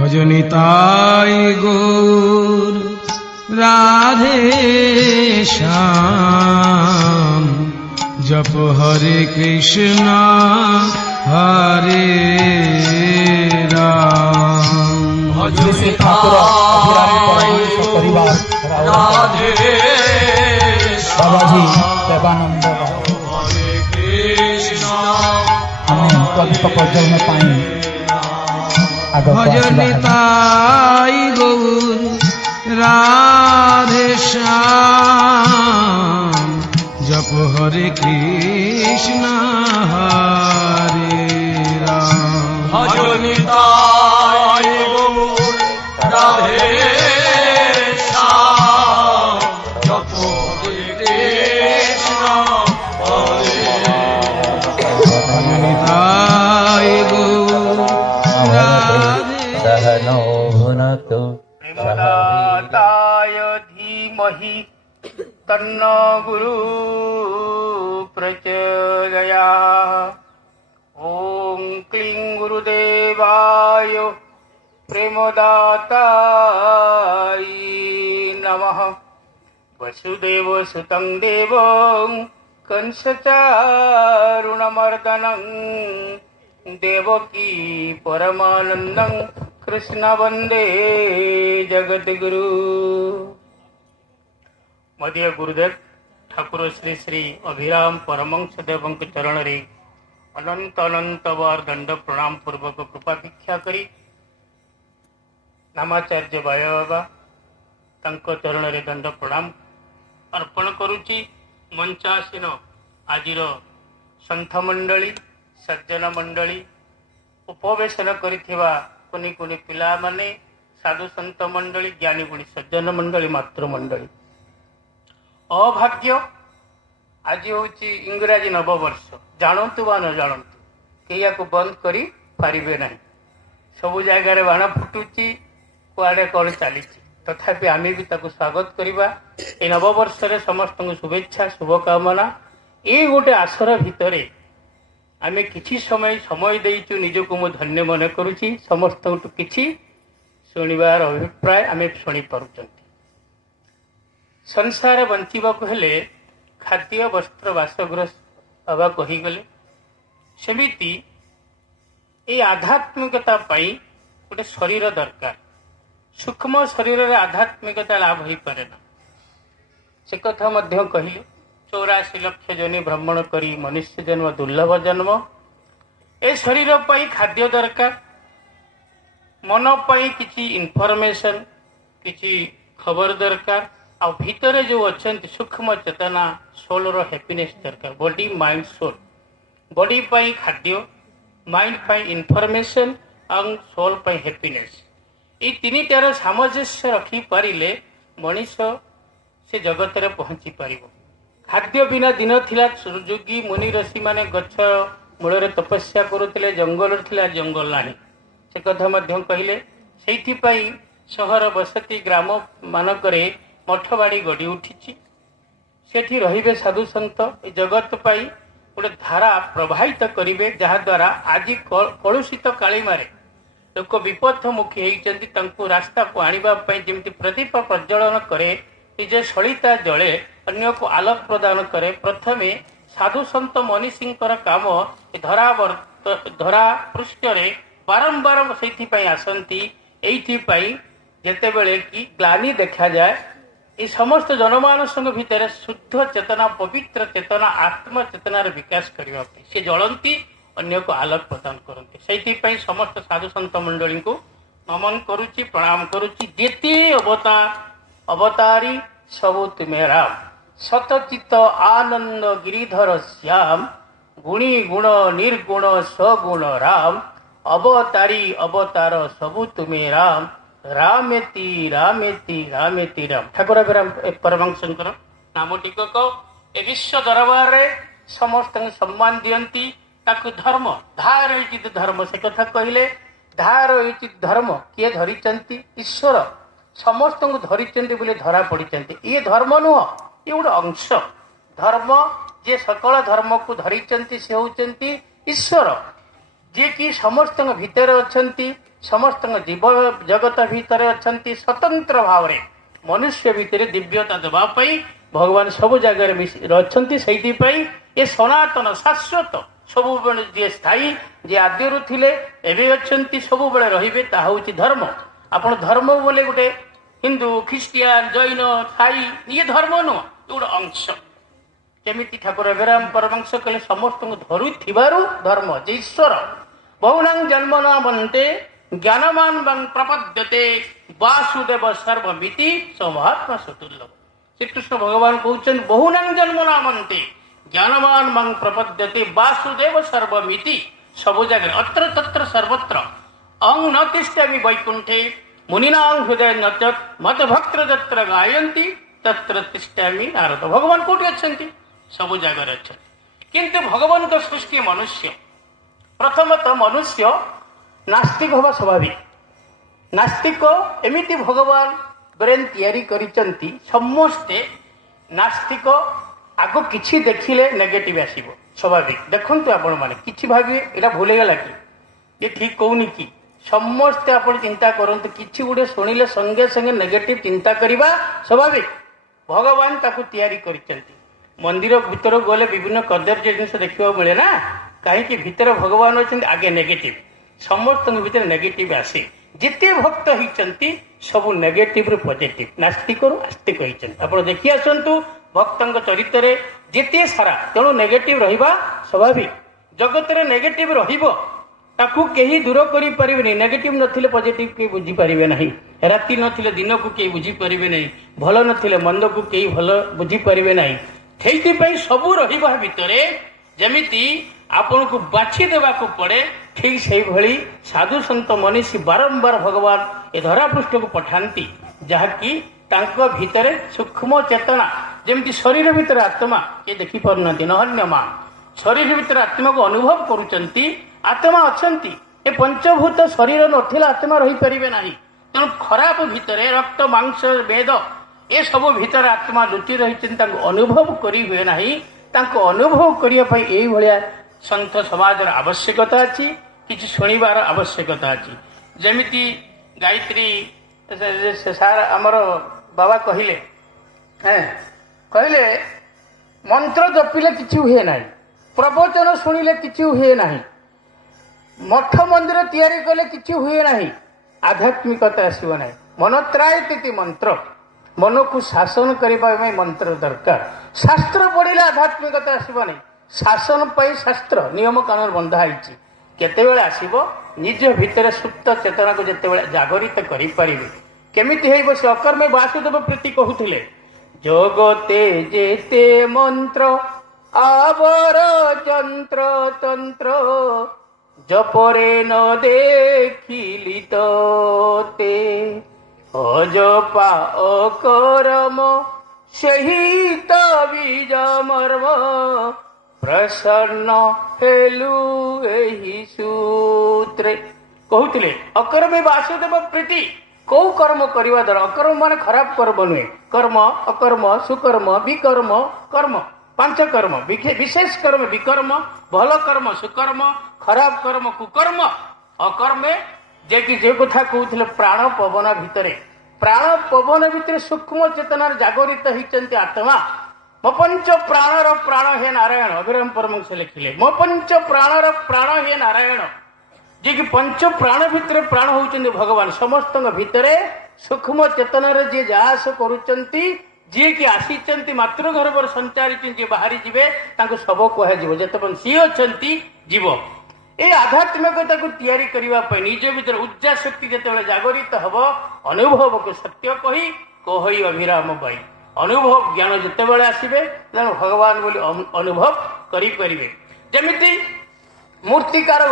ভজনিতাই গৌর রাধে শ্যাম জপ হরে কৃষ্ণ হরে রাম। बाबाजी देवानंद भजनिताई गौर राधे श्याम जप हरे कृष्ण हरे राम। भजनिताई गौर राधे श्याम जप हरे कृष्ण हरे भजनिताई गौर राधे सहनो भुनक्तु प्रेमदाताय धीमहि तन्नो गुरु प्रचोदयात्। ओम क्लीं गुरुदेवाय प्रेमदाताय नमः। वसुदेव सुतं देवं कंसचारुणमर्दनं देवकी परमानन्दं कृष्ण वंदे जगद्गुरु। मध्य गुरुदेव ठाकुर श्री श्री अभिराम परमहंस देवं के चरण रे अनंत अनंत बार दंड प्रणाम पूर्वक कृपा भिक्षा करी नामाचार्य बाया बाबा तांको चरण रे दंड प्रणाम अर्पण करुची। मंचासीन आजिर संत मंडली सज्जन मंडली उपवेशन करिथिबा कुनी कुनी पिला माने साधु संत मंडली ज्ञानी गुणी सज्जन मंडली मातृ मंडली अभाग्य आज होची इंग्राजी नववर्ष जानतु बा न जानतु केया को बंद करी पारिबे नहीं। सबु जगार बाण फुटुची कुआडे कौन चली तथापि आमे भी ताको स्वागत करिबा। ए नववर्ष रे समस्त शुभेच्छा शुभकामना। ए गोटे आसर भितरे आमे किछि समय देइचु निजको मु धन्य मन करूची। समस्त किछि शुणिबार अभिप्राय आमे शुणी पारुचंती। संसार बंचिबाकु हेले खाद्य वस्त्र बासगृह बाबा कही गले सेमिति ए आध्यात्मिकता पाई गोटे शरीर दरकार। सूक्ष्म शरीर रे आध्यात्मिकता लाभ होई पारे ना से कथा मध्य कहिले। 84 लक्ष जनी भ्रमण करी मनुष्य जन्म दुर्लभ जन्म। ए शरीर पाई खाद्य दरकार मन पाई किछि इनफॉरमेशन किछि खबर दरकार आ भितरे जो अछंती सूक्ष्म चेतना सोल रो हैप्पीनेस दरकार। बॉडी माइंड सोल बॉडी पाई खाद्य माइंड पाई इनफॉरमेशन और सोल पाई हैप्पीनेस ये तीन टार सामंजस्य रखी पारिले मनीष से जगत रे पहुंची पारिबो। खाद्य बिना दिन थिला सुरयोगी मुनि ऋषि माने गछ मूल तपस्या करुले जंगल थिला जंगल नाही से कथा मध्य कहिले। सेठी पाई सहर बसती ग्राम मानकरे मठबाड़ी गढ़ी उठी सेठी रहिबे साधु संत ए जगत पाई गोटे धारा प्रवाहित करिवे जहा द्वारा आज कलुषित कालीमारे लोक विपथमुखी होइचंती तांको रास्ता को आनिबा पई जेमति प्रदीप प्रज्वलन करे निज सलिता जले अन्य को आलोक प्रदान करे। प्रथमे साधु संत मनीषींकर काम धरा पृष्ठ रे बारंबार सेठी पई आसंती। एइथि पई जेतेबेले कि ग्लानि देखा जाए ये समस्त जनमानस भितर शुद्ध चेतना पवित्र चेतना आत्म चेतार विकास करने से जलंती अन्य को आलोक प्रदान करते। से समस्त साधु संत मंडली को नमन करुच्ची प्रणाम करुच्ची। जेते अवतारी सबु तुमे राम सतचित आनंद गिरिधर श्याम गुणी गुण निर्गुण सगुण राम अवतारी अवतार सबु तुमे राम रामेति रामेति रामेति राम। ठाकुर परमहंसंकर नाम टिकक ए विश्व दरबार रे समस्त सम्मान दियंती ताकु धर्म धार धर्म से कथा कहले। धार धर्म किए धरिचंती ईश्वर समस्त धरिचंती बोले धरा पड़िचंती। ये धर्म नुह ये गोटे अंश धर्म जे सकल धर्म को धरिचंती से होचंती ईश्वर जे कि समस्त भीतर अछंती ସମସ୍ତ ଜୀବ ଜଗତ ଭିତରେ ଅଛନ୍ତି ସ୍ୱତନ୍ତ୍ର ଭାବରେ ମନୁଷ୍ୟ ଭିତରେ ଦିବ୍ୟତା ଦେବା ପାଇଁ ଭଗବାନ ସବୁ ଜାଗାରେ ଅଛନ୍ତି। ସେଇଥିପାଇଁ ଏ ସନାତନ ଶାଶ୍ୱତ ସବୁବେଳେ ଯିଏ ସ୍ଥାୟୀ, ଯିଏ ଆଦ୍ୟରୁ ଥିଲେ ଏବେ ଅଛନ୍ତି, ସବୁବେଳେ ରହିବେ, ତାହା ହେଉଛି ଧର୍ମ। ଆପଣ ଧର୍ମ ବୋଲେ ଗୋଟେ ହିନ୍ଦୁ, ଖ୍ରୀଷ୍ଟିଆନ, ଜୈନ, ସାଇ ଇଏ ଧର୍ମ ନୁହଁ, ଗୋଟେ ଅଂଶ। ଯେମିତି ଠାକୁର ଅଭିରାମ ପରମହଂସ କହିଲେ ସମସ୍ତଙ୍କୁ ଧରୁଥିବାରୁ ଧର୍ମ ଯେ ଈଶ୍ୱର। ବହୁନାଂ ଜନ୍ମ ନ ବନ୍ତେ ଜ୍ଞାନମାନ ବଂ ପ୍ରପଦ୍ୟତେ ବାସୁଦେବ ସର୍ବମିତି ସମହାତ୍ମା ସୁତୁଲ୍ୟ। ଶ୍ରୀକୃଷ୍ଣ ଭଗବାନ କହୁଛନ୍ତି ବହୁନାଂ ଜନ୍ମ ନ ବନ୍ତେ ଜ୍ଞାନମାନ ବଂ ପ୍ରପଦ୍ୟତେ ବାସୁଦେବ ସର୍ବମିତି। ସବୁ ଜାଗାରେ ଅତ୍ର ତତ୍ର ସର୍ବତ୍ର ଅଂ ନ ତିଷ୍ଠାମି ବୈକୁଣ୍ଠେ ମୁନିନାଂ ହୃଦୟ ନଚ ମତ ଭକ୍ତ ଯତ୍ର ଗାୟନ୍ତି ତତ୍ର ତିଷ୍ଠାମି ନାରଦ। ଭଗବାନ କୋଉଠି ଅଛନ୍ତି? ସବୁ ଜାଗାରେ ଅଛନ୍ତି। କିନ୍ତୁ ଭଗବାନଙ୍କ ସୃଷ୍ଟି ମନୁଷ୍ୟ। ପ୍ରଥମତଃ ମନୁଷ୍ୟ ନାସ୍ତିକ ହେବା ସ୍ୱାଭାବିକ। ନାସ୍ତିକ ଏମିତି ଭଗବାନ ବ୍ରେନ୍ ତିଆରି କରିଛନ୍ତି, ସମସ୍ତେ ନାସ୍ତିକ ଆଗ କିଛି ଦେଖିଲେ ନେଗେଟିଭ ଆସିବ ସ୍ୱାଭାବିକ। ଦେଖନ୍ତୁ ଆପଣମାନେ କିଛି ଭାବିବେ ଏଇଟା ଭୁଲ ହେଇଗଲା କି, ଏ ଠିକ କହୁନି କି, ସମସ୍ତେ ଆପଣ ଚିନ୍ତା କରନ୍ତୁ, କିଛି ଗୋଟେ ଶୁଣିଲେ ସଙ୍ଗେ ସଙ୍ଗେ ନେଗେଟିଭ ଚିନ୍ତା କରିବା ସ୍ୱାଭାବିକ। ଭଗବାନ ତାକୁ ତିଆରି କରିଛନ୍ତି। ମନ୍ଦିର ଭିତରକୁ ଗଲେ ବିଭିନ୍ନ କଦର୍ଯ୍ୟ ଜିନିଷ ଦେଖିବାକୁ ମିଳେ ନା, କାହିଁକି? ଭିତରେ ଭଗବାନ ଅଛନ୍ତି, ଆଗେ ନେଗେଟିଭ। ସମସ୍ତଙ୍କ ଭିତରେ ନେଗେଟିଭ ଆସେ। ଯେତେ ଭକ୍ତ ହେଇଛନ୍ତି ସବୁ ନେଗେଟିଭରୁ ପଜିଟିଭ, ନାସ୍ତିକରୁ ଆସ୍ତିକ ହେଇଛନ୍ତି। ଆପଣ ଦେଖି ଆସନ୍ତୁ ଭକ୍ତଙ୍କ ଚରିତ୍ରରେ ଯେତେ ସାରା, ତେଣୁ ନେଗେଟିଭ ରହିବା ସ୍ୱାଭାବିକ। ଜଗତରେ ନେଗେଟିଭ ରହିବ, ତାକୁ କେହି ଦୂର କରିପାରିବେନି। ନେଗେଟିଭ ନଥିଲେ ପଜିଟିଭ କେହି ବୁଝିପାରିବେ ନାହିଁ। ରାତି ନଥିଲେ ଦିନକୁ କେହି ବୁଝିପାରିବେ ନାହିଁ। ଭଲ ନଥିଲେ ମନ୍ଦକୁ କେହି ଭଲ ବୁଝିପାରିବେ ନାହିଁ। ସେଇଥିପାଇଁ ସବୁ ରହିବା ଭିତରେ ଯେମିତି ଆପଣଙ୍କୁ ବାଛି ଦେବାକୁ ପଡେ, ଠିକ ସେଇଭଳି ସାଧୁ ସନ୍ଥ ମନୀଷୀ ବାରମ୍ବାର ଭଗବାନ ଏ ଧରାପୃଷ୍ଠକୁ ପଠାନ୍ତି, ଯାହାକି ତାଙ୍କ ଭିତରେ ସୂକ୍ଷ୍ମ ଚେତନା, ଯେମିତି ଶରୀର ଭିତରେ ଆତ୍ମା କିଏ ଦେଖିପାରୁନାହାନ୍ତି, ନହନ୍ୟ ମା ଶରୀର ଭିତରେ ଆତ୍ମାକୁ ଅନୁଭବ କରୁଛନ୍ତି। ଆତ୍ମା ଅଛନ୍ତି, ଏ ପଞ୍ଚଭୂତ ଶରୀର ନଥିଲେ ଆତ୍ମା ରହିପାରିବେ ନାହିଁ। ତେଣୁ ଖରାପ ଭିତରେ ରକ୍ତ ମାଂସ ବେଦ ଏସବୁ ଭିତରେ ଆତ୍ମା ଲୁଚି ରହିଛନ୍ତି, ତାଙ୍କୁ ଅନୁଭବ କରି ହୁଏ ନାହିଁ। ତାଙ୍କୁ ଅନୁଭବ କରିବା ପାଇଁ ଏଇଭଳିଆ ସନ୍ଥ ସମାଜର ଆବଶ୍ୟକତା ଅଛି, କିଛି ଶୁଣିବାର ଆବଶ୍ୟକତା ଅଛି। ଯେମିତି ଗାୟତ୍ରୀ ସାର୍ ଆମର ବାବା କହିଲେ, କହିଲେ ମନ୍ତ୍ର ଜପିଲେ କିଛି ହୁଏ ନାହିଁ, ପ୍ରବଚନ ଶୁଣିଲେ କିଛି ହୁଏ ନାହିଁ, ମଠ ମନ୍ଦିର ତିଆରି କଲେ କିଛି ହୁଏ ନାହିଁ, ଆଧ୍ୟାତ୍ମିକତା ଆସିବ ନାହିଁ। ମନତ୍ରାୟତି ମନ୍ତ୍ର, ମନକୁ ଶାସନ କରିବା ପାଇଁ ମନ୍ତ୍ର ଦରକାର। ଶାସ୍ତ୍ର ପଢିଲେ ଆଧ୍ୟାତ୍ମିକତା ଆସିବ ନାହିଁ। ଶାସନ ପାଇଁ ଶାସ୍ତ୍ର ନିୟମ କାନୁନ ବନ୍ଧା ହେଇଛି। କେତେବେଳେ ଆସିବ? ନିଜ ଭିତରେ ସୁପ୍ତ ଚେତନାକୁ ଯେତେବେଳେ ଜାଗରିତ କରିପାରିବେ। କେମିତି ହେଇବ? ସେ ଅକର୍ମେ ବାସୁଦେବ ପ୍ରୀତି କହୁଥିଲେ, ଜଗତେ ଯେତେ ମନ୍ତ୍ର ଆବର ଯନ୍ତ୍ର ତନ୍ତ୍ର ଜପରେ ନ ଦେଖିଲି ତୋତେ ଅଜପା ଅକରମ ସେହି ତ ବୀଜ ମର୍ମ ପ୍ରସନ୍ନ ହେଲୁ ଏହି ସୂତ୍ରେ। କହୁଥିଲେ ଅକର୍ମେ ବାସୁଦେବ ପ୍ରୀତି। କୋଉ କର୍ମ କରିବା ଦ୍ୱାରା? ଅକର୍ମ ମାନେ ଖରାପ କର୍ମ ନୁହେଁ। କର୍ମ, ଅକର୍ମ, ସୁକର୍ମ, ବିକର୍ମ, କର୍ମ, ପାଞ୍ଚ କର୍ମ। ବିଶେଷ କର୍ମ ବିକର୍ମ, ଭଲ କର୍ମ ସୁକର୍ମ, ଖରାପ କର୍ମ କୁକର୍ମ। ଅକର୍ମେ ଯେ କି ଯେ କଥା କହୁଥିଲେ ପ୍ରାଣ ପବନ ଭିତରେ, ପ୍ରାଣ ପବନ ଭିତରେ ସୂକ୍ଷ୍ମ ଚେତନାର ଜାଗରିତ ହେଇଛନ୍ତି ଆତ୍ମା। ମୋ ପଞ୍ଚ ପ୍ରାଣର ପ୍ରାଣ ହେ ନାରାୟଣ, ଅଭିରାମ ପରମହଂସ ଲେଖିଲେ। ମୋ ପଞ୍ଚ ପ୍ରାଣର ପ୍ରାଣ ହେ ନାରାୟଣ। ଯେ କି ପଞ୍ଚ ପ୍ରାଣ ଭିତରେ ପ୍ରାଣ ହଉଛନ୍ତି ଭଗବାନ। ସମସ୍ତଙ୍କ ଭିତରେ ସୂକ୍ଷ୍ମ ଚେତନାରେ ଯିଏ ଯା ଆସ କରୁଛନ୍ତି, ଯିଏ କି ଆସିଛନ୍ତି ମାତୃଗର୍ଭରେ ସଞ୍ଚାରିଛନ୍ତି, ଯିଏ ବାହାରି ଯିବେ ତାଙ୍କୁ ଶବ କୁହାଯିବ। ଯେତେବେଳେ ସିଏ ଅଛନ୍ତି ଜୀବ, এই আধ্যাত্মিকতাକୁ ତିଆରି କରିବା ପାଇଁ ନିଜ ଭିତରେ ଉର୍ଜା ଶକ୍ତି ଯେତେବେଳେ ଜାଗରିତ ହେବ, ଅନୁଭବକୁ ସତ୍ୟ କହି କହି ଅଭିରାମ ପାଇ ଅନୁଭବ ଜ୍ଞାନ ଯେତେବେଳେ ଆସିବେ, ତେଣୁ ଭଗବାନ ବୋଲି ଅନୁଭବ କରିପାରିବେ। ଯେମିତି ମୂର୍ତ୍ତିକାର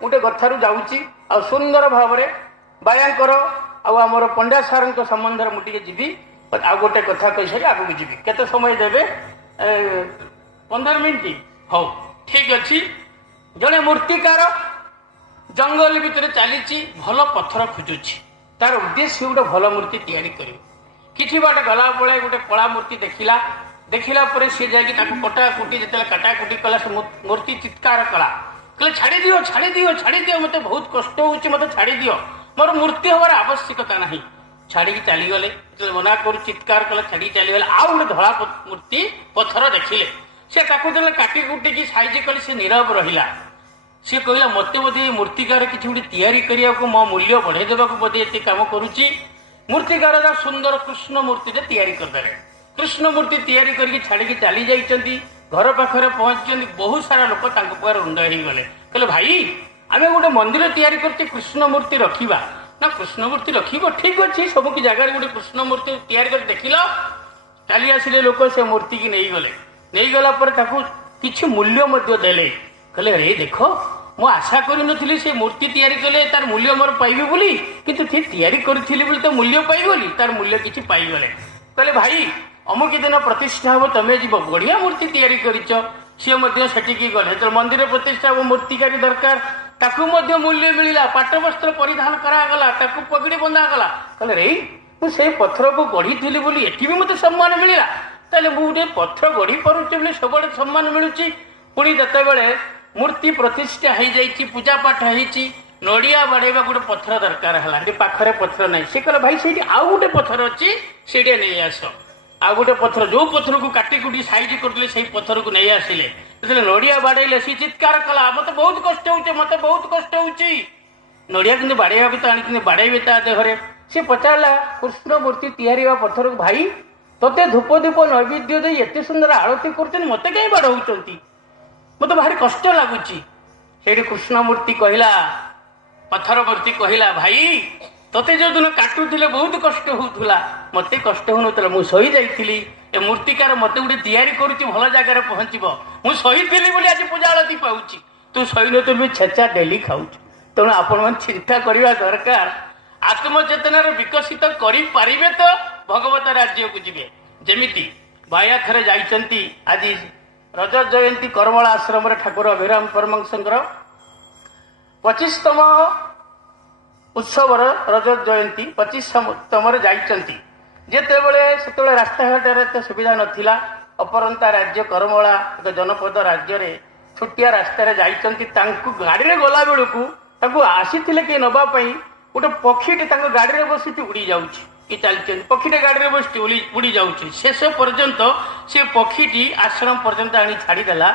ଗୋଟେ କଥାରୁ ଯାଉଛି, ଆଉ ସୁନ୍ଦର ଭାବରେ ବାୟାଙ୍କର ଆଉ ଆମର ପଣ୍ଡା ସାରଙ୍କ ସମ୍ବନ୍ଧରେ ମୁଁ ଟିକେ ଯିବି। ଆଉ ଗୋଟେ କଥା କହିସାରି ଆଗକୁ ଯିବି। କେତେ ସମୟ ଦେବେ? 15 ମିନିଟ୍? ହଉ, ଠିକ ଅଛି। ଜଣେ ମୂର୍ତ୍ତିକାର ଜଙ୍ଗଲ ଭିତରେ ଚାଲିଛି, ଭଲ ପଥର ଖୋଜୁଛି। ତାର ଉଦ୍ଦେଶ୍ୟ ଗୋଟେ ଭଲ ମୂର୍ତ୍ତି ତିଆରି କରିବ। କିଛି ବାଟ ଗଲା ବେଳେ ଗୋଟେ କଳା ମୂର୍ତ୍ତି ଦେଖିଲା ପରେ ସେ ଯାଇକି ତାକୁ କଟାକୁଟି, ଯେତେବେଳେ କାଟାକୁଟି କଲା, ସେ ମୂର୍ତ୍ତି ଚିତ୍କାର କଲା, କହିଲେ ଛାଡ଼ିଦିଅ ମତେ ବହୁତ କଷ୍ଟ ହଉଛି, ମତେ ଛାଡ଼ିଦିଅ, ମୋର ମୂର୍ତ୍ତି ହବାର ଆବଶ୍ୟକତା ନାହିଁ। ଛାଡ଼ିକି ଚାଲିଗଲେ। ଯେତେବେଳେ ମନା କରୁ ଚିତ୍କାର କଲେ, ଛାଡ଼ିକି ଚାଲିଗଲେ। ଆଉ ଗୋଟେ ଧଳା ମୂର୍ତ୍ତି ପଥର ଦେଖିଲେ। ସେ ତାକୁ ଯେତେବେଳେ କାଟି କୁଟିକି ସାଇଜ କଲେ, ସେ ନୀରବ ରହିଲା। ସେ କହିଲା ମତେ ବୋଧେ ମୂର୍ତ୍ତିକାର କିଛି ଗୋଟେ ତିଆରି କରିବାକୁ, ମୋ ମୂଲ୍ୟ ବଢେଇ ଦେବାକୁ ବୋଧେ ଏତେ କାମ କରୁଛି। ମୂର୍ତ୍ତିକାର ସୁନ୍ଦର କୃଷ୍ଣ ମୂର୍ତ୍ତିଟେ ତିଆରି କରିଦେଲେ। କୃଷ୍ଣ ମୂର୍ତ୍ତି ତିଆରି କରିକି ଛାଡ଼ିକି ଚାଲି ଯାଇଛନ୍ତି। ଘର ପାଖରେ ପହଞ୍ଚିଛନ୍ତି। ବହୁତ ସାରା ଲୋକ ତାଙ୍କ ପାଖରେ ରୁଣ୍ଡ ହେଇଗଲେ। କହିଲେ ଭାଇ, ଆମେ ଗୋଟେ ମନ୍ଦିର ତିଆରି କରୁଛେ, କୃଷ୍ଣ ମୂର୍ତ୍ତି ରଖିବା ନା? କୃଷ୍ଣ ମୂର୍ତ୍ତି ରଖିବ, ଠିକ ଅଛି, ସବୁ ଜାଗାରେ ଗୋଟେ କୃଷ୍ଣ ମୂର୍ତ୍ତି ତିଆରି କରି ଦେଖିଲ। ଚାଲି ଆସିଲେ ଲୋକ, ସେ ମୂର୍ତ୍ତିକି ନେଇଗଲେ। ନେଇଗଲା ପରେ ତାକୁ କିଛି ମୂଲ୍ୟ ମଧ୍ୟ ଦେଲେ। କହିଲେ ରେ ଦେଖ, ମୁଁ ଆଶା କରିନଥିଲି ସେ ମୂର୍ତ୍ତି ତିଆରି କଲେ ତାର ମୂଲ୍ୟ ମୋର ପାଇବି ବୋଲି, କିନ୍ତୁ ସେ ତିଆରି କରିଥିଲି ବୋଲି ତ ମୂଲ୍ୟ ପାଇଗଲି, ତାର ମୂଲ୍ୟ କିଛି ପାଇଗଲେ। କହିଲେ ଭାଇ, ଅମୁକ ଦିନ ପ୍ରତିଷ୍ଠା ହବ, ତମେ ଯିବ, ବଢିଆ ମୂର୍ତ୍ତି ତିଆରି କରିଛ। ସିଏ ମଧ୍ୟ ସେଠିକି ଗଲେ। ଯେତେବେଳେ ମନ୍ଦିର ପ୍ରତିଷ୍ଠା ହବ, ମୂର୍ତ୍ତିକାରୀ ଦରକାର, ତାକୁ ମଧ୍ୟ ମୂଲ୍ୟ ମିଳିଲା। ପାଟ ବସ୍ତ୍ର ପରିଧାନ କରାଗଲା, ତାକୁ ପଗଡି ବନ୍ଧାଗଲା। କହିଲେ ରେ, ମୁଁ ସେଇ ପଥରକୁ ଗଢିଥିଲି ବୋଲି ଏଠି ବି ମତେ ସମ୍ମାନ ମିଳିଲା, ତାହେଲେ ମୁଁ ଗୋଟେ ପଥର ଗଢି ପାରୁଛି ବୋଲି ସବୁଆଡେ ସମ୍ମାନ ମିଳୁଛି। ପୁଣି ଯେତେବେଳେ ମୂର୍ତ୍ତି ପ୍ରତିଷ୍ଠା ହେଇଯାଇଛି, ପୂଜା ପାଠ ହେଇଛି, ନଡିଆ ବାଡେଇବା ଗୋଟେ ପଥର ଦରକାର ହେଲା। ଏଠି ପାଖରେ ପଥର ନାହିଁ। ସେ କହିଲା ଭାଇ, ସେଇଠି ଆଉ ଗୋଟେ ପଥର ଅଛି, ସେଇଟା ନେଇ ଆସ। ଆଉ ଗୋଟେ ପଥର, ଯୋଉ ପଥରକୁ କାଟି କୁଟି ସାଇଜ କରିଥିଲେ ସେଇ ପଥରକୁ ନେଇ ଆସିଲେ। ଯେତେବେଳେ ନଡିଆ ବାଡେଇଲେ, ସେ ଚିତ୍କାର କଲା, ମତେ ବହୁତ କଷ୍ଟ ହଉଛି, ମତେ ବହୁତ କଷ୍ଟ ହଉଛି। ନଡିଆ କିନ୍ତୁ ବାଡେଇବାକୁ ତ ଆଣିଛନ୍ତି, ବାଡେଇବେ ତା ଦେହରେ। ସେ ପଚାରିଲା କୃଷ୍ଣ ମୂର୍ତ୍ତି ତିଆରି ହେବା ପଥରକୁ, ଭାଇ ତତେ ଧୂପ ଧୂପ ନୈବେଦ୍ୟ ଦେଇ ଏତେ ସୁନ୍ଦର ଆଳତୀ କରୁଛନ୍ତି, ମତେ କାହିଁ ବାଡଉଛନ୍ତି? ମତେ ଭାରି କଷ୍ଟ ଲାଗୁଛି। ସେଇଠି କୃଷ୍ଣ ମୂର୍ତ୍ତି କହିଲା, ପଥର ମୂର୍ତ୍ତି କହିଲା, ଭାଇ ତତେ ଯୋଉଦିନ କାଟୁଥିଲେ ବହୁତ କଷ୍ଟ ହଉଥିଲା, ମତେ କଷ୍ଟ ହଉନଥିଲା। ମୁଁ ଶହି ଯାଇଥିଲି। ଏ ମୂର୍ତ୍ତିକାର ମତେ ଗୋଟେ ତିଆରି କରୁଛି, ଭଲ ଜାଗାରେ ପହଞ୍ଚିବ। ମୁଁ ଶହିଥିଲି ବୋଲି ଆଜି ପୂଜା ଆଳତୀ ପାଉଛି। ତୁ ଶହିନଥିଲୁ, ଛେଚା ଡେଲି ଖାଉଛୁ। ତେଣୁ ଆପଣମାନେ ଚିନ୍ତା କରିବା ଦରକାର। ଆତ୍ମଚେତନାରେ ବିକଶିତ କରିପାରିବେ ତ ଭଗବତ ରାଜ୍ୟକୁ ଯିବେ। ଯେମିତି ବାୟା ଥରେ ଯାଇଛନ୍ତି, ଆଜି ରଜ ଜୟନ୍ତୀ କରମଳା ଆଶ୍ରମରେ ଠାକୁର ଅଭିରାମ ପରମହଂସଙ୍କର 25ତମ ଉତ୍ସବର ରଜ ଜୟନ୍ତୀ 25ତମରେ ଯାଇଛନ୍ତି। ଯେତେବେଳେ ସେତେବେଳେ ରାସ୍ତାଘାଟରେ ଏତେ ସୁବିଧା ନଥିଲା, ଅପରନ୍ତା ରାଜ୍ୟ କରମଳା ଏକ ଜନପଦ ରାଜ୍ୟରେ ଛୋଟିଆ ରାସ୍ତାରେ ଯାଇଛନ୍ତି। ତାଙ୍କୁ ଗାଡିରେ ଗଲା ବେଳକୁ ତାଙ୍କୁ ଆସିଥିଲେ କିଏ ନବା ପାଇଁ, ଗୋଟେ ପକ୍ଷୀଟି ତାଙ୍କ ଗାଡିରେ ବସିକି ଉଡି ଯାଉଛି। କି ଚାଲିଛନ୍ତି, ପକ୍ଷୀଟେ ଗାଡିରେ ବସିଛି, ଉଡି ଯାଉଛି। ଶେଷ ପର୍ଯ୍ୟନ୍ତ ସେ ପକ୍ଷୀଟି ଆଶ୍ରମ ପର୍ଯ୍ୟନ୍ତ ଆଣି ଛାଡିଦେଲା।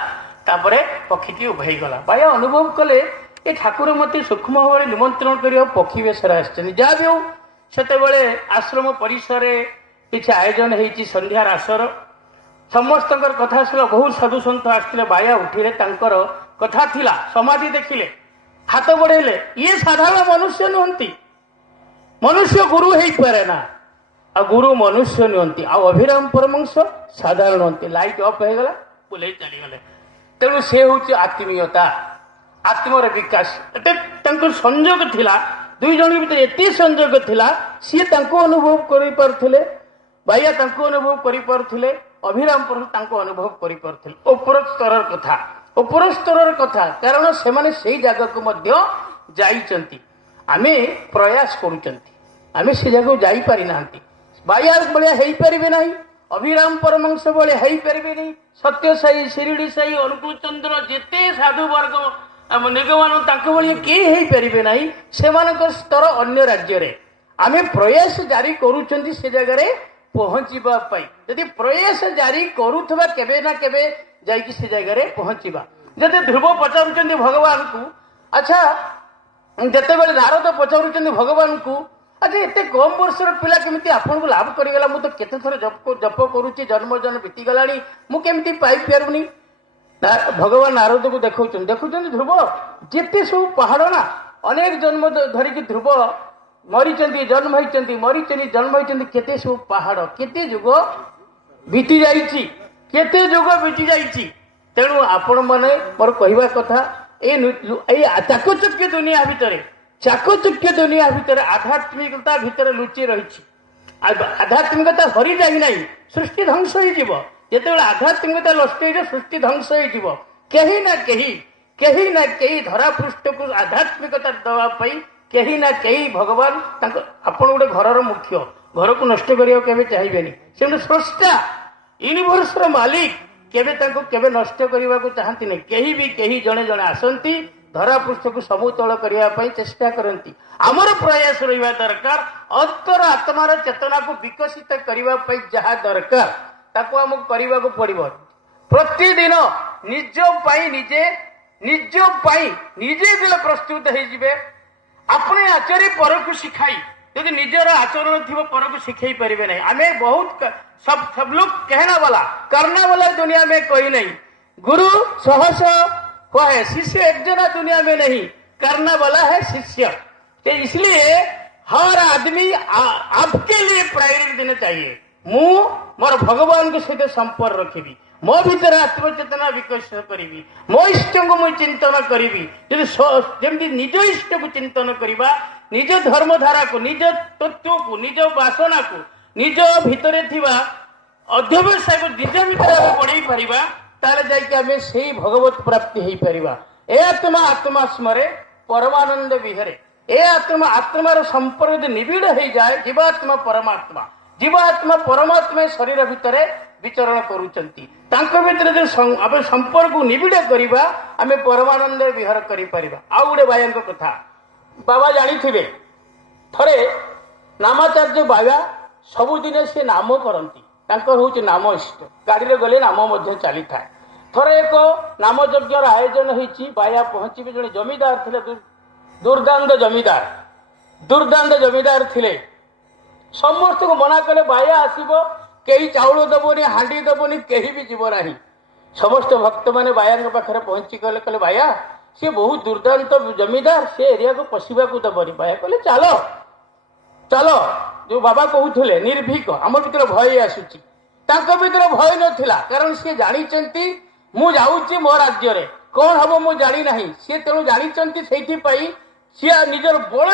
ତାପରେ ପକ୍ଷୀଟି ଉଭେଇଗଲା। ବାୟା ଅନୁଭବ କଲେ, ଏ ଠାକୁର ମତେ ସୂକ୍ଷ୍ମ ଭାବରେ ନିମନ୍ତ୍ରଣ କରିବା ପକ୍ଷୀ ବେଶରେ ଆସିଛନ୍ତି। ଯାହା ବି ହଉ, ସେତେବେଳେ ଆଶ୍ରମ ପରିସରରେ କିଛି ଆୟୋଜନ ହେଇଛି, ସନ୍ଧ୍ୟା ରାସର। ସମସ୍ତଙ୍କର କଥା ଶୁଣିଲା, ବହୁତ ସାଧୁ ସନ୍ଥ ଆସିଥିଲେ। ବାୟା ଉଠିଲେ, ତାଙ୍କର କଥା ଥିଲା, ସମାଧି ଦେଖିଲେ, ହାତ ବଢେଇଲେ। ଇଏ ସାଧାରଣ ମନୁଷ୍ୟ ନୁହନ୍ତି, ମନୁଷ୍ୟ ଗୁରୁ ହେଇପାରେ ନା, ଆଉ ଗୁରୁ ମନୁଷ୍ୟ ନୁହନ୍ତି। ଆଉ ଅଭିରାମ ପରମହଂସ ସାଧାରଣ ନୁହନ୍ତି। ଲାଇଟ୍ ଅଫ୍ ହେଇଗଲା, ବୁଲେଇ ଚାଲିଗଲେ। ତେଣୁ ସେ ହଉଛି ଆତ୍ମୀୟତା, ଆତ୍ମର ବିକାଶ। ଏତେ ତାଙ୍କର ସଂଯୋଗ ଥିଲା, ଦୁଇ ଜଣଙ୍କ ଭିତରେ ଏତେ ସଂଯୋଗ ଥିଲା, ସିଏ ତାଙ୍କୁ ଅନୁଭବ କରିପାରୁଥିଲେ, ବାୟା ତାଙ୍କୁ ଅନୁଭବ କରିପାରୁଥିଲେ, ଅଭିରାମ ପରମହଂସ ତାଙ୍କୁ ଅନୁଭବ କରିପାରୁଥିଲେ। ଉପର ସ୍ତରର କଥା, କାରଣ ସେମାନେ ସେଇ ଜାଗାକୁ ମଧ୍ୟ ଯାଇଛନ୍ତି। ଆମେ ପ୍ରୟାସ କରୁଛନ୍ତି, ଆମେ ସେ ଜାଗାକୁ ଯାଇପାରି ନାହାନ୍ତି। ବାୟା ଭଳିଆ ହେଇପାରିବେ ନାହିଁ, ଅଭିରାମ ପରମହଂସ ଭଳିଆ ହେଇପାରିବେ ନାହିଁ। ସତ୍ୟ ସାଇ, ଶିରିଡି ସାଇ, ଅନୁକୂଳ ଚନ୍ଦ୍ର, ଯେତେ ସାଧୁ ବର୍ଗ ନିଗମାନ, ତାଙ୍କ ଭଳିଆ କେହି ହେଇପାରିବେ ନାହିଁ। ସେମାନଙ୍କ ସ୍ତର ଅନ୍ୟ ରାଜ୍ୟରେ। ଆମେ ପ୍ରୟାସ ଜାରି କରୁଛନ୍ତି ସେ ଜାଗାରେ ପହଞ୍ଚିବା ପାଇଁ। ଯଦି ପ୍ରୟାସ ଜାରି କରୁଥିବା, କେବେ ନା କେବେ ଯାଇକି ସେ ଜାଗାରେ ପହଞ୍ଚିବା। ଯଦି ଧ୍ରୁବ ପଚାରୁଛନ୍ତି ଭଗବାନଙ୍କୁ, ଆଚ୍ଛା, ଯେତେବେଳେ ନାରଦ ପଚାରୁଛନ୍ତି ଭଗବାନଙ୍କୁ, ଆଚ୍ଛା ଏତେ କମ ବର୍ଷର ପିଲା କେମିତି ଆପଣଙ୍କୁ ଲାଭ କରିଗଲା? ମୁଁ ତ କେତେ ଥର ଜପ କରୁଛି, ଜନ୍ମ ବିତିଗଲାଣି, ମୁଁ କେମିତି ପାଇପାରୁନି? ଭଗବାନ ନାରଦକୁ ଦେଖୁଛନ୍ତି ଧ୍ରୁବ, ଯେତେ ସବୁ ପାହାଡ ନା, ଅନେକ ଜନ୍ମ ଧରିକି ଧ୍ରୁବ ମରିଛନ୍ତି, ଜନ୍ମ ହେଇଛନ୍ତି, ମରିଛନ୍ତି, ଜନ୍ମ ହେଇଛନ୍ତି। କେତେ ସବୁ ପାହାଡ, କେତେ ଯୁଗ ବିତି ଯାଇଛି, କେତେ ଯୁଗ ବିତି ଯାଇଛି। ତେଣୁ ଆପଣ ମାନେ ମୋର କହିବା କଥା, ଏଇ ଚାକଚକ୍ୟ ଦୁନିଆ ଭିତରେ ଆଧ୍ୟାତ୍ମିକତା ଭିତରେ ଲୁଚି ରହିଛି। ଆଧ୍ୟାତ୍ମିକତା ହରିଯାଇ ନାହିଁ, ସୃଷ୍ଟି ଧ୍ୱଂସ ହେଇଯିବ। ଯେତେବେଳେ ଆଧ୍ୟାତ୍ମିକତା ନଷ୍ଟ ହେଇଯିବ, ସୃଷ୍ଟି ଧ୍ୱଂସ ହେଇଯିବ। କେହି ନା କେହି ଧରା ପୃଷ୍ଠକୁ ଆଧ୍ୟାତ୍ମିକତା ଦେବା ପାଇଁ କେହି ନା କେହି, ଭଗବାନ ତାଙ୍କ, ଆପଣ ଗୋଟେ ଘରର ମୁଖ୍ୟ, ଘରକୁ ନଷ୍ଟ କରିବାକୁ କେବେ ଚାହିଁବେନି। ସେମିତି ସ୍ରଷ୍ଟା, ୟୁନିଭର୍ସର ମାଲିକ, କେବେ ତାଙ୍କୁ କେବେ ନଷ୍ଟ କରିବାକୁ ଚାହାନ୍ତି ନାହିଁ। କେହି ଜଣେ ଜଣେ ଆସନ୍ତି ଧରାପୃଷ୍ଠକୁ ସମତଳ କରିବା ପାଇଁ ଚେଷ୍ଟା କରନ୍ତି। ଆମର ପ୍ରୟାସ ରହିବା ଦରକାର ଅନ୍ତର ଆତ୍ମାର ଚେତନାକୁ ବିକଶିତ କରିବା ପାଇଁ ଯାହା ଦରକାର ତାକୁ ଆମକୁ କରିବାକୁ ପଡିବ। ପ୍ରତିଦିନ ନିଜ ପାଇଁ ନିଜେ ଯେତେବେଳେ ପ୍ରସ୍ତୁତ ହେଇଯିବେ, ଆପଣ ଆଚରି ପରକୁ ଶିଖାଇ, ଯଦି ନିଜର ଆଚରଣ ଥିବ ପରକୁ ଶିଖେଇ ପାରିବେ ନାହିଁ। ଆମେ ବହୁତ सब लोग कहना वाला करना वाला दुनिया में कोई नहीं। गुरु सहस को है, शिष्य एक जना दुनिया में नहीं, करना वाला है शिष्य। तो इसलिए हर आदमी आपके लिए प्रायोरिटी देना चाहिए। मु मोर भगवान के सहित संपर्क रखी, मो भीतर आत्मचेतना विकसित करी, मो इष्ट को मुझे चिंतन करी। जमी निज इष्ट को चिंतन करवा, निज धर्मधारा को, निज तत्व को, निज वासना को, निज भितर अध्यवसाय को निज भितर बढ़ाई पारिबा, ताले जाके आमे सेही भगवत प्राप्ति हेई परिबा। ए आत्मा आत्मा स्मरे परमानंद विहरे। ए आत्मा आत्मार संपर्क निबिड़ हो जाए, जीवात्मा परमात्मा, जीवात्मा परमात्मा शरीर भितर विचरण करूचंती। तांको भितर जे आमे संपर्क निबिड़ करिबा, आमे परमानंद विहार करि परिबा। आ गुडे बायांक कथा बाबा जानिथिबे, थरे नामाचार्य बाबा सबुदिन से नाम करती, हूँ नाम इष्ट। गाड़ी गले नाम चली था। थरे एक नाम यज्ञ आयोजन होती, बाया पहुंचे, जड़े जमीदार थे, दुर्दांत जमीदार थे। समस्त को मना कले बाया आसब, कई चाउल दबनी, हांडी दबनी, कहीं भी जीव ना। समस्त भक्त मैंने बाया पाखे पहुंची गले, कहले बाया सी बहुत दुर्दांत जमीदार, से एरिया को पशिबा को दबनी। बाया कहले चलो चलो, जो बाबा कहते निर्भीक, आम भीतर भय आसूची, भीतर भय नथिला, कारण सी जानी मु जाऊची मो राज्य रे कौन हम मु जानी नहीं। सी तेणु जानी सी निजर बल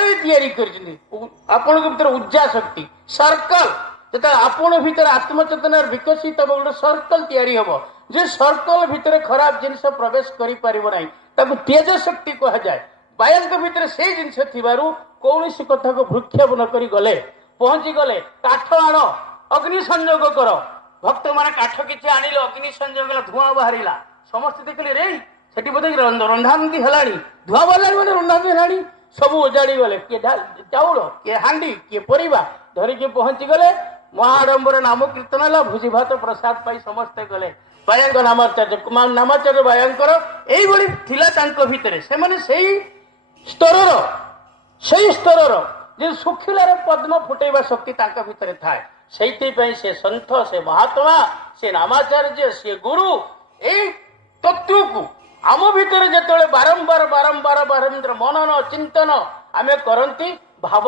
आपण भीतर ऊर्जा शक्ति सर्कल, जो आपण भीतर आत्मचेतना विकसित हम गोटे सर्कल तैयारी हम, जे सर्कल भीतर खराब जिनस प्रवेश करि परिबो नाही, ताकू तेज शक्ति कहा जाए। बायांक भीतर से जिनस थिबारु कौन कथा को भ्रूक्षेप न करी गले, पहुंची गले, काठ आण, अग्नि संयोग कर। भक्त माने काठ किसी आनिले, अग्नि संयोग धुआं बाहर, समस्त देखले रे सेठी बोधे रंधारंधी हलाणी, धुआं बाहर मैंने रंधारंधी हलाणी, सब उजाड़ी गले, किए चाउल, किए हांडी, किए परिबा धरिकी पहुंची गले। महाडंबर नाम कीर्तन है, भोजी भात प्रसाद पाई समस्ते गले। बायांक नामाचार्य बायांकर एइभଳି थिला तांको भितरे, से माने सेही स्तरर जे सुखिलार पद्म फुटेबा शक्ति तांका भितर थाए। सेइथिपई से संत, से महात्मा, से नामाचार्य, से गुरु ए तत्व को आम भितर जेतेबेले बारंबार मनन चिंतन आमे करंती, भाव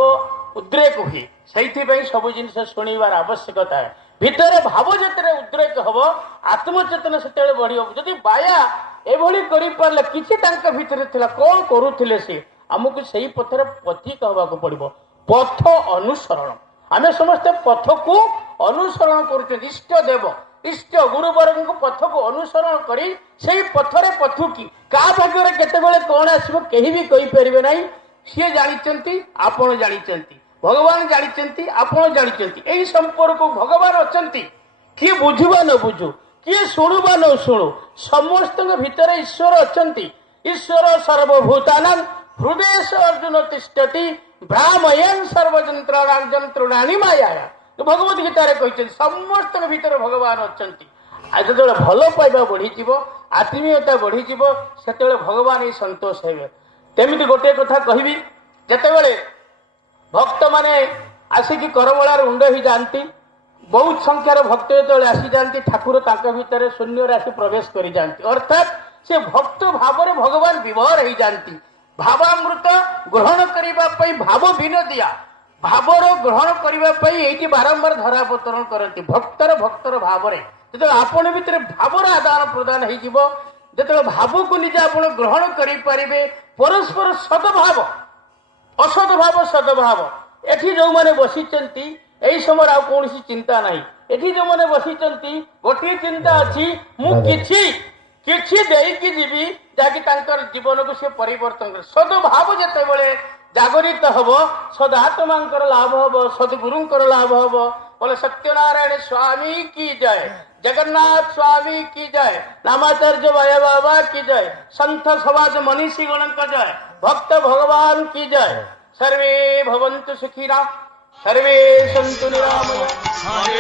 उद्रेक हुए। सेइथिपई सब जिनिस शुणिबार आवश्यकता है। भितर भाव जेतेरे उद्रेक हबो, आत्मचेतना सेतेबेले बढ़ियो। जदि बाया एभଳି करि पारले, किछि तांका भितर थिला, कोन करूथिले से, आमको सही पथर पथिक हवाक पड़ो। पथ अनुसरण, आम समस्ते पथ को अनुसरण कर, इष्ट देव इष्ट गुरुवर को पथ को अनुसरण करी, से पथरे पथुकी क्या भाग्य केते कौन आसो कहीं भी कहींपारे ना। सी जानी, आपण जानी, भगवान जानी, आपण जानी। यही संपर्क भगवान अच्छा, किए बुझुबा न बुझु, किए शुणुबा न शुणु, समस्त भीतर ईश्वर अच्छा। ईश्वर सर्वभूतानां हृदय अर्जुन तिष्ठति भ्रामयन् सर्वजंत्राणि माया। भगवत गीतार कहते समस्त भीतर भगवान अच्छा। आज जो भल पाइबा बढ़ी, आत्मीयता बढ़ी, से भगवान ही संतोष हे। तेमती गोटे कथा कहबी, जितेबले भक्त माने आसिकी करमलार उंड ही जाती, बहुत संख्यार भक्त जो आसी जाती, ठाकुर तांका भितर शून्य राशि प्रवेश करी जाती, अर्थात से भक्त भाव भगवान विभोर हो जाती। भावामृत ग्रहण करने भाव विनोदिया भावर ग्रहण करने ये बारंबार धरावतरण करती। भक्तर भाव जो आपण भीतर भावर आदान प्रदान हो, भाव को निजे आप ग्रहण करें, परस्पर सद्भाव असद्भाव सद्भाव। एठी जो मैंने बसी यही समय आ कौन चिंता ना, एठी जो मैंने बसी गोटे चिंता अच्छी, किछि देकी जीवी जाकि तांकर जीवन को से परिवर्तन कर। सद्भाव जेतेबेले जागरित हब, सदात्मांकर लाभ हब, सद्गुरुंकर लाभ हब, बोले सत्यनारायण स्वामी की जय, जगन्नाथ स्वामी की जय, नामाचार्य भय बाबा की जय, संत समाज मनीषी गण का जय, भक्त भगवान की जय। सर्वे भवन्तु सुखिनः, सर्वे सन्तु निरामयाः। हरे